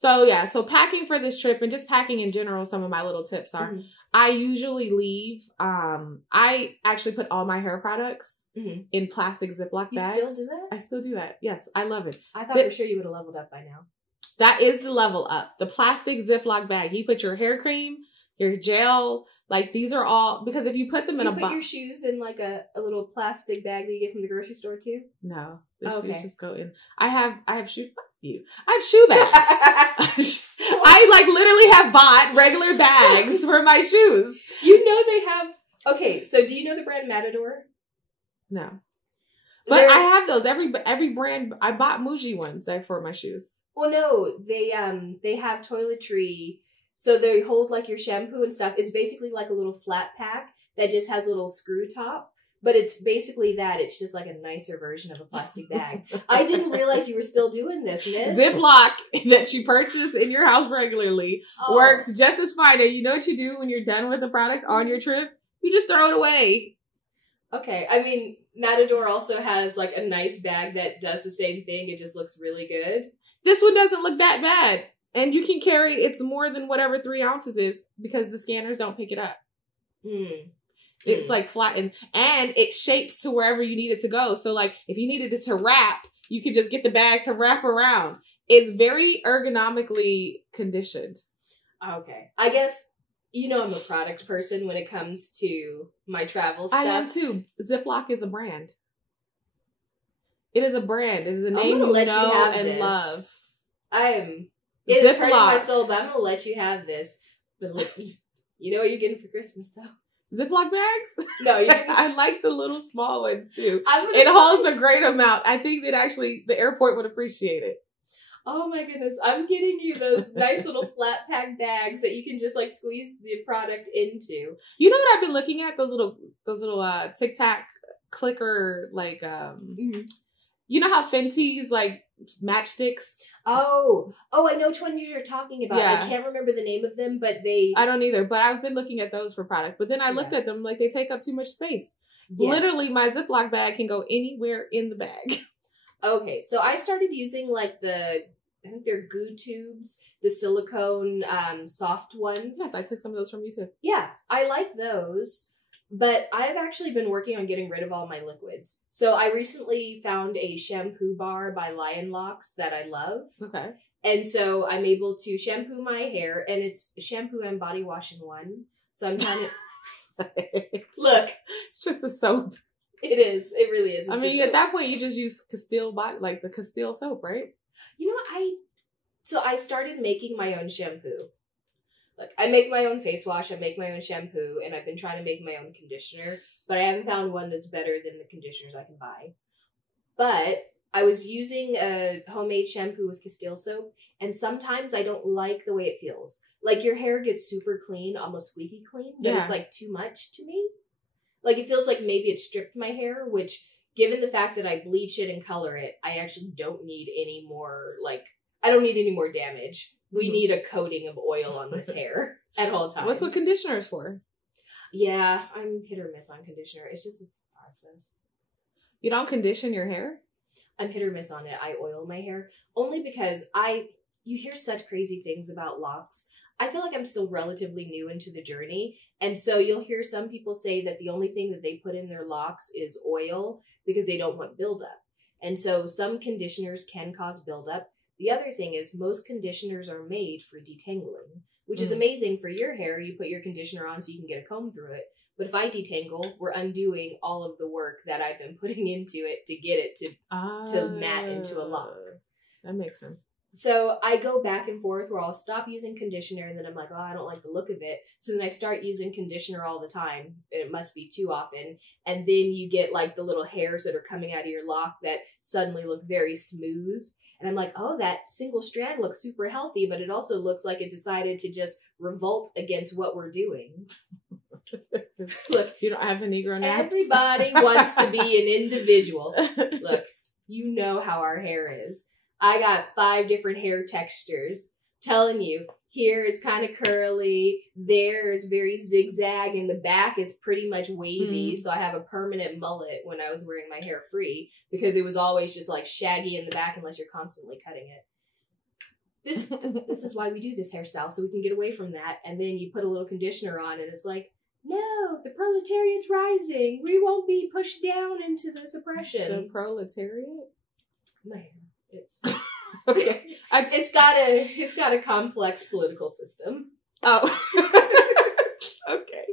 So yeah, so packing for this trip and just packing in general, some of my little tips are, I usually leave, I actually put all my hair products in plastic Ziploc bags. You still do that? I still do that. Yes, I love it. I thought for sure you would have leveled up by now. That is the level up. The plastic Ziploc bag. You put your hair cream, your gel, like these are all, because if you put them in a box. Do you put your shoes in like a little plastic bag that you get from the grocery store too? No. The shoes just go in. I have shoe bags. I like literally have bought regular bags for my shoes. You know they have, okay, so do you know the brand Matador? No. But I have those. Every brand, I bought Muji ones for my shoes. Well, no, they have toiletry, so they hold like your shampoo and stuff. It's basically like a little flat pack that just has a little screw top, but it's basically that. It's just like a nicer version of a plastic bag. I didn't realize you were still doing this, miss. Ziploc that you purchase in your house regularly works just as fine. And you know what you do when you're done with the product on your trip? You just throw it away. Okay, I mean, Matador also has like a nice bag that does the same thing. It just looks really good. This one doesn't look that bad. And you can carry, it's more than whatever 3 ounces is because the scanners don't pick it up. It's like flattened and it shapes to wherever you need it to go. So like if you needed it to wrap, you could just get the bag to wrap around. It's very ergonomically conditioned. Okay. I guess, you know, I'm a product person when it comes to my travel stuff. I am too. Ziploc is a brand. It is a brand. It is a name you know and love. It is hurting my soul, but I'm going to let you have this. But look, you know what you're getting for Christmas, though? Ziploc bags? No, I like the little small ones, too. It holds a great amount. I think that actually the airport would appreciate it. Oh, my goodness. I'm getting you those nice little flat pack bags that you can just, like, squeeze the product into. You know what I've been looking at? Those little Tic Tac clicker, like, you know how Fenty's, like, matchsticks? Oh, I know which ones you're talking about. Yeah. I can't remember the name of them, but I don't either, but I've been looking at those for product. But then I looked at them, like, they take up too much space. Yeah. Literally, my Ziploc bag can go anywhere in the bag. Okay, so I started using, like, I think they're goo tubes, the silicone soft ones. Yes, I took some of those from you, too. Yeah, I like those. But I've actually been working on getting rid of all my liquids. So I recently found a shampoo bar by Lion Locks that I love. Okay. And so I'm able to shampoo my hair, and it's shampoo and body wash in one. So I'm trying to... Look. It's just a soap. It is. It really is. It's at that point, you just use Castile like the Castile soap, right? You know, I started making my own shampoo. Like, I make my own face wash, I make my own shampoo, and I've been trying to make my own conditioner, but I haven't found one that's better than the conditioners I can buy. But I was using a homemade shampoo with Castile soap, and sometimes I don't like the way it feels. Like, your hair gets super clean, almost squeaky clean, but it's, like, too much to me. Like, it feels like maybe it stripped my hair, which, given the fact that I bleach it and color it, I actually don't need any more, like, I don't need any more damage. We need a coating of oil on this hair at all times. What's what conditioner is for? Yeah, I'm hit or miss on conditioner. It's just this process. You don't condition your hair? I'm hit or miss on it. I oil my hair. Only because you hear such crazy things about locks. I feel like I'm still relatively new into the journey. And so you'll hear some people say that the only thing that they put in their locks is oil because they don't want buildup. And so some conditioners can cause buildup. The other thing is most conditioners are made for detangling, which is amazing for your hair. You put your conditioner on so you can get a comb through it. But if I detangle, we're undoing all of the work that I've been putting into it to get it to mat into a lock. That makes sense. So I go back and forth where I'll stop using conditioner and then I'm like, oh, I don't like the look of it. So then I start using conditioner all the time. It must be too often. And then you get like the little hairs that are coming out of your lock that suddenly look very smooth. And I'm like, oh, that single strand looks super healthy, but it also looks like it decided to just revolt against what we're doing. Look, you don't have the Negro naps. Everybody wants to be an individual. Look, you know how our hair is. I got 5 different hair textures. Telling you, here it's kind of curly. There it's very zigzag. In the back it's pretty much wavy. So I have a permanent mullet when I was wearing my hair free because it was always just like shaggy in the back unless you're constantly cutting it. this is why we do this hairstyle, so we can get away from that. And then you put a little conditioner on, and it's like, no, the proletariat's rising. We won't be pushed down into the suppression. The proletariat? Man, it's okay. It's got a complex political system. Oh. Okay.